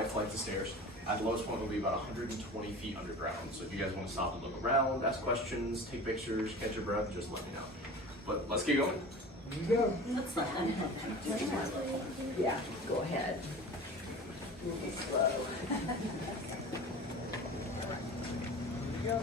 5 flights of stairs. At the lowest point will be about 120 feet underground. So if you guys want to stop and look around, ask questions, take pictures, catch your breath, just let me know. But let's get going. Here you go. That's fine. Yeah, go ahead. Move it slow. Here you go.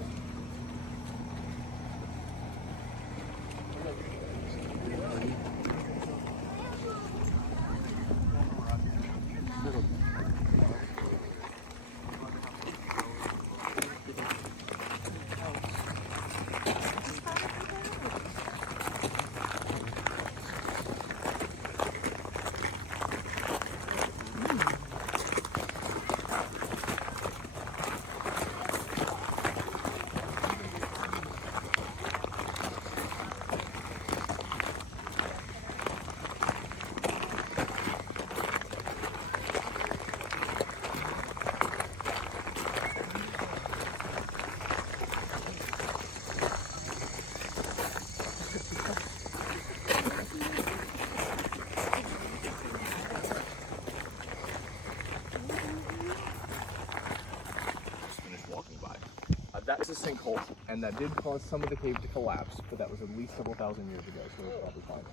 That's a sinkhole, and that did cause some of the cave to collapse, but that was at least several thousand years ago, so it's probably fine.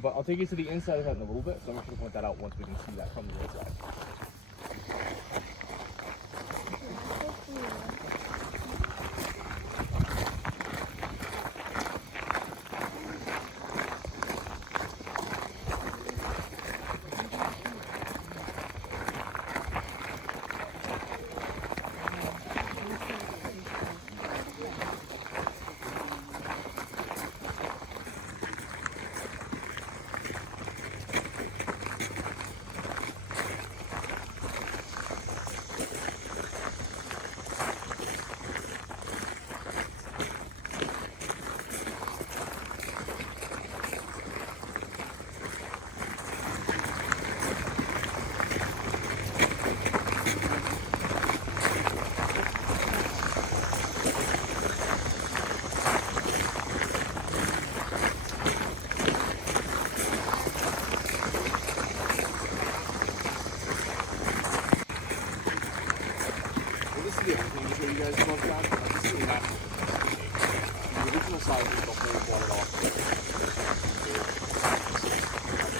But I'll take you to the inside of that in a little bit, so I'm going to point that out once we can see that from the inside.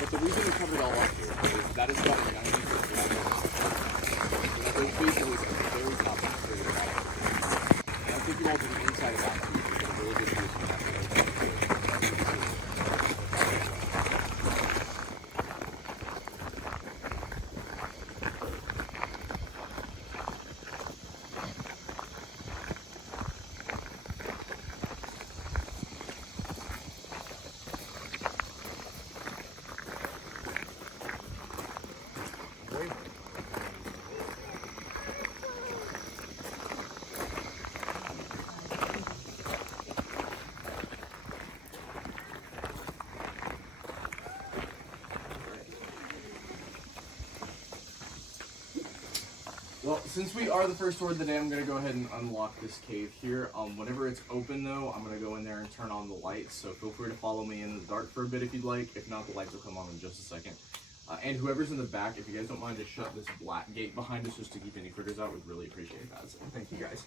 But the reason we covered it all up here is that is about a 90-foot long. So that goes basically to the very top of the crater. And I'll take you all to the inside of that too, to get a really good view from that. Well, since we are the first tour of the day, I'm going to go ahead and unlock this cave here. Whenever it's open, though, I'm going to go in there and turn on the lights, so feel free to follow me in the dark for a bit if you'd like. If not, the lights will come on in just a second. And whoever's in the back, if you guys don't mind to shut this black gate behind us just to keep any critters out, we'd really appreciate that. So thank you guys.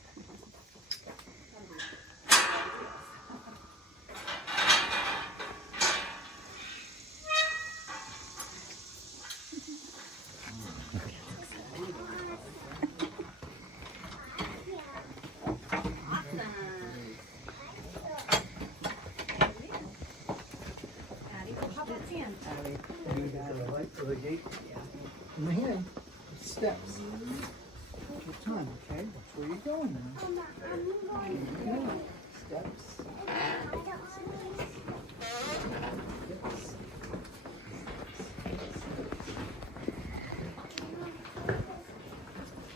For the gate, in the hand, steps. Take your time, okay? That's where you're going now. There you go. Steps.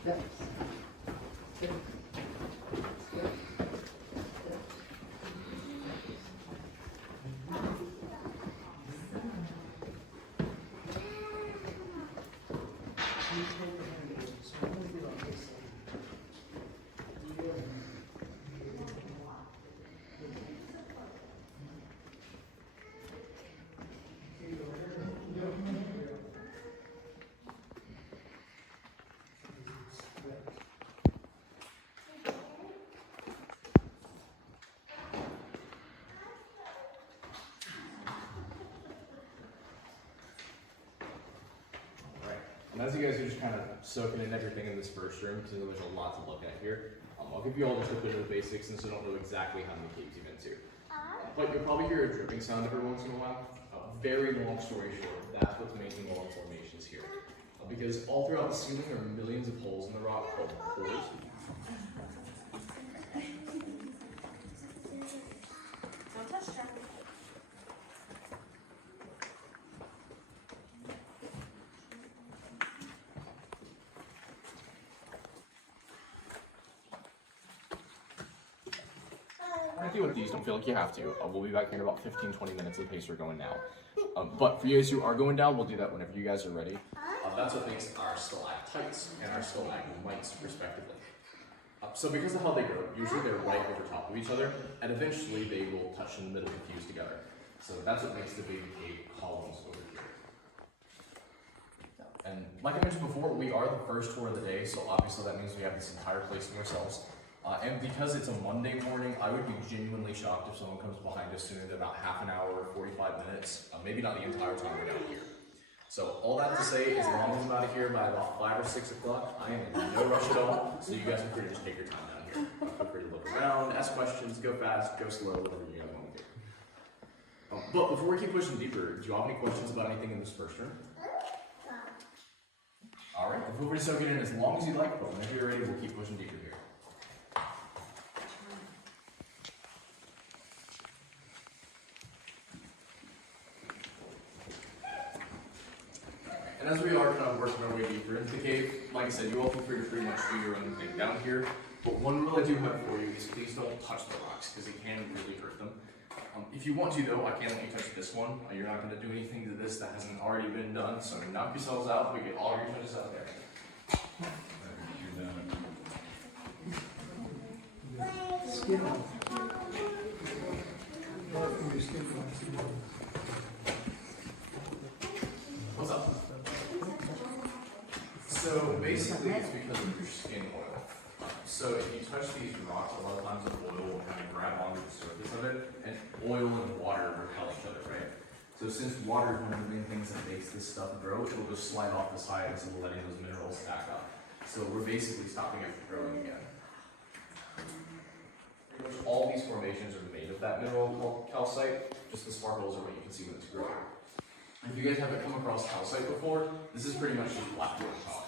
Steps. And as you guys are just kind of soaking in everything in this first room, because there's a lot to look at here, I'll give you all just a bit of the basics since I don't know exactly how many caves you've been to. But you'll probably hear a dripping sound every once in a while. Very long story short, that's what's making all the formations here. Because all throughout the ceiling are millions of holes in the rock called pores. Don't touch that. If you with these, don't feel like you have to. We'll be back here in about 15-20 minutes at the pace we're going now. But for you guys who are going down, we'll do that whenever you guys are ready. That's what makes our stalactites and our stalagmites, respectively. So because of how they grow, usually they're right over top of each other, and eventually they will touch in the middle and fuse together. So that's what makes the baby cave columns over here. And like I mentioned before, we are the first tour of the day, so obviously that means we have this entire place to ourselves. And because it's a Monday morning, I would be genuinely shocked if someone comes behind us sooner than about half an hour or 45 minutes, maybe not the entire time we're down here. So all that to say, as long as I'm out of here by about 5 or 6 o'clock, I am in no rush at all, so you guys are free to just take your time down here. Feel free to look around, ask questions, go fast, go slow, whatever you guys want to do. But before we keep pushing deeper, do you have any questions about anything in this first room? Alright, well, feel free to soak it in as long as you'd like, but whenever you're ready, we'll keep pushing deeper here. And as we are kind of working our way deeper into the cave, like I said, you all feel free to pretty much do your own thing down here. But one rule I do have for you is please don't touch the rocks, because it can really hurt them. If you want to though, I can't let you touch this one. You're not going to do anything to this that hasn't already been done, so knock yourselves out, we get all your touches out there. Skin off. Your skin off. What's up? So basically it's because of your skin oil. So if you touch these rocks, a lot of times the oil will kind of grab onto the surface of it, and oil and water repel each other, right? So since water is one of the main things that makes this stuff grow, it'll just slide off the sides and letting those minerals stack up. So we're basically stopping it from growing again. Pretty much all these formations are made of that mineral called calcite. Just the sparkles are what you can see when it's growing. If you guys haven't come across calcite before, this is pretty much just blackboard chalk.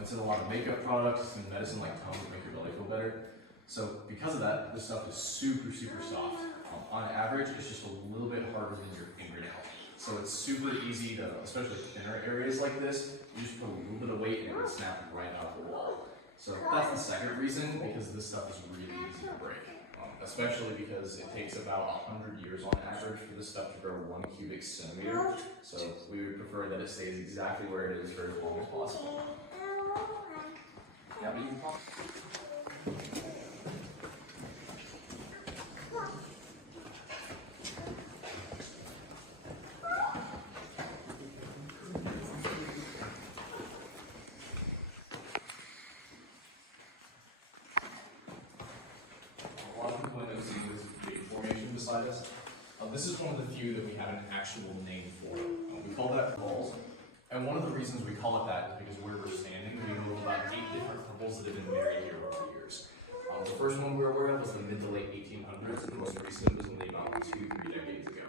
It's in a lot of makeup products and medicine like Tums that make your belly feel better. So because of that, this stuff is super, super soft. On average, it's just a little bit harder than your fingernail. So it's super easy to, especially thinner areas like this, you just put a little bit of weight and it will snap right out of the wall. So that's the second reason, because this stuff is really easy to break. Especially because it takes about 100 years on average for this stuff to grow 1 cubic centimeter. So we would prefer that it stays exactly where it is for as long as possible. Yeah, but you can pop. Beside us. This is one of the few that we have an actual name for. We call that balls, and one of the reasons we call it that is because where we're standing, we know about 8 different couples that have been married here over the years. The first one we were aware of was the mid to late 1800s, and the most recent was only about 2-3 decades ago.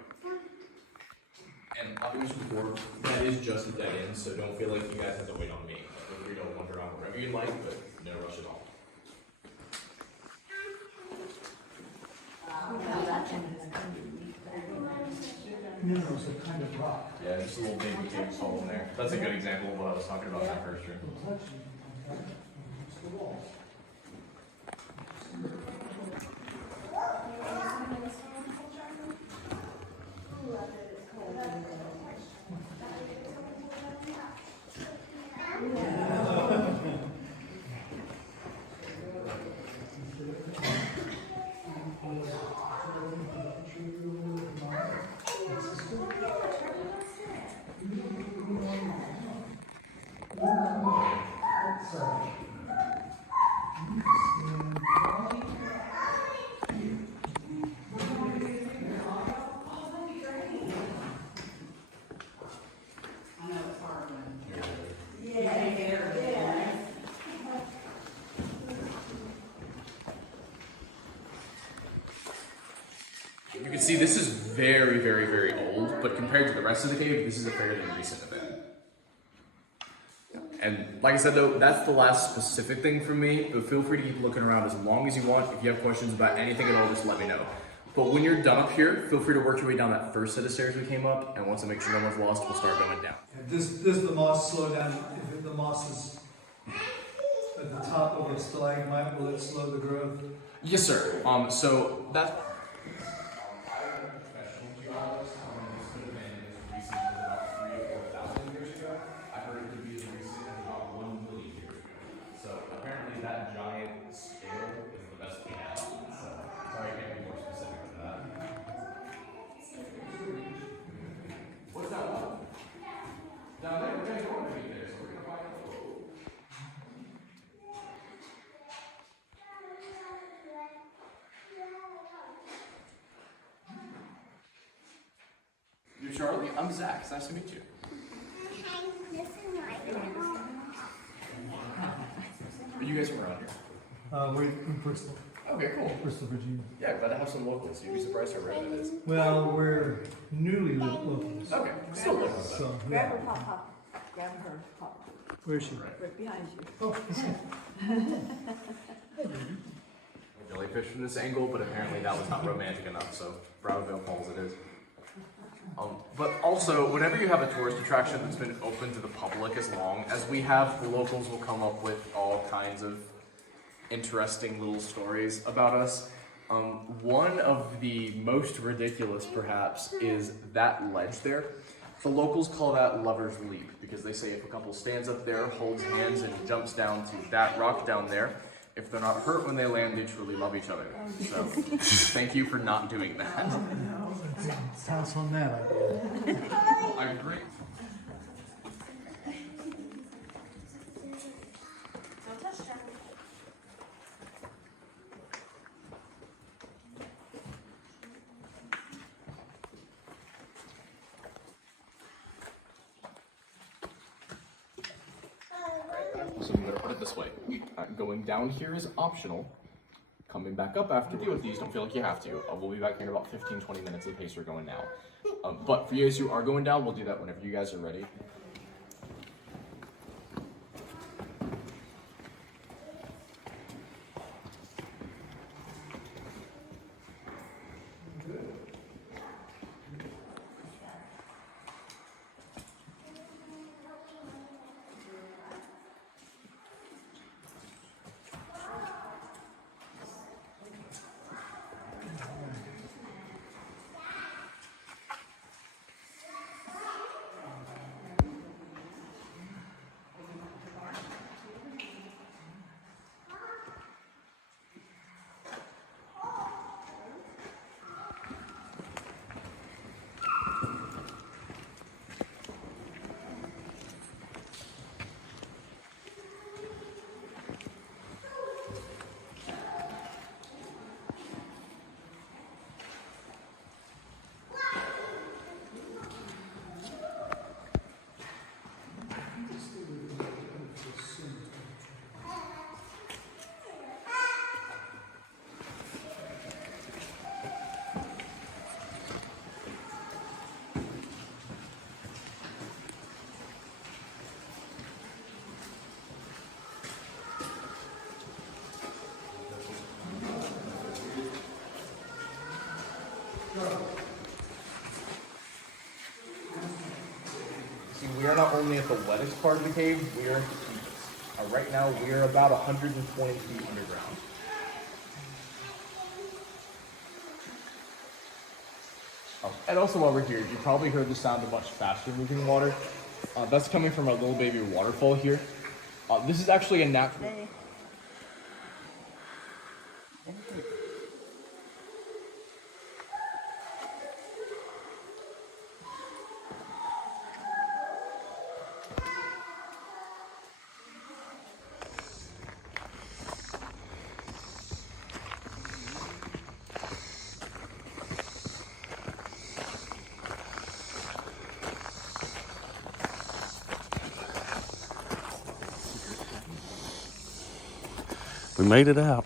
And like I mentioned before, that is just a dead end, so don't feel like you guys have to wait on me. Feel free to wander around wherever you'd like, but no rush at all. Minerals are kind of rock. Yeah, just a little baby cave hole in there. That's a good example of what I was talking about in that first room. Yeah. see, this is very, very, very old, but compared to the rest of the cave, this is a fairly recent event. And like I said though, that's the last specific thing from me, but feel free to keep looking around as long as you want. If you have questions about anything at all, just let me know. But when you're done up here, feel free to work your way down that first set of stairs we came up, and once I make sure no one's lost, we'll start going down. Does the moss slow down if the moss is at the top of a stalagmite? Will it slow the growth? Yes, sir. So that's that giant scale is the best we have. So sorry I can't be more specific than that. What's that one? Down there, we're gonna go underneath there, so we're gonna find out. You're Charlie? I'm Zach. It's nice to meet you. Are you guys from around here? We're in Bristol. Okay, cool. Bristol, Virginia. Yeah, glad to have some locals. You'd be surprised how rare that is. Well, we're newly locals. Okay, still local. So, Grab yeah. her, Papa. Grab her, Papa. Where is she? Right behind you. Oh, Jellyfish from this angle, but apparently that was not romantic enough, so Bradville Falls it is. But also, whenever you have a tourist attraction that's been open to the public as long as we have, the locals will come up with all kinds of interesting little stories about us. One of the most ridiculous, perhaps, is that ledge there. The locals call that Lover's Leap because they say if a couple stands up there, holds hands, and jumps down to that rock down there, if they're not hurt when they land, they truly love each other. So, thank you for not doing that. pass on that idea. I agree. Don't touch Jack. So I'm going to put it this way. Going down here is optional. Coming back up after deal with these, don't feel like you have to. We'll be back here in about 15-20 minutes at the pace we're going now. But for you guys who are going down, we'll do that whenever you guys are ready. See, we are not only at the wettest part of the cave, we are at the deepest. Right now, we are about 120 feet underground. And also while we're here, you probably heard the sound of much faster moving water. That's coming from a little baby waterfall here. This is actually a natural... We made it out.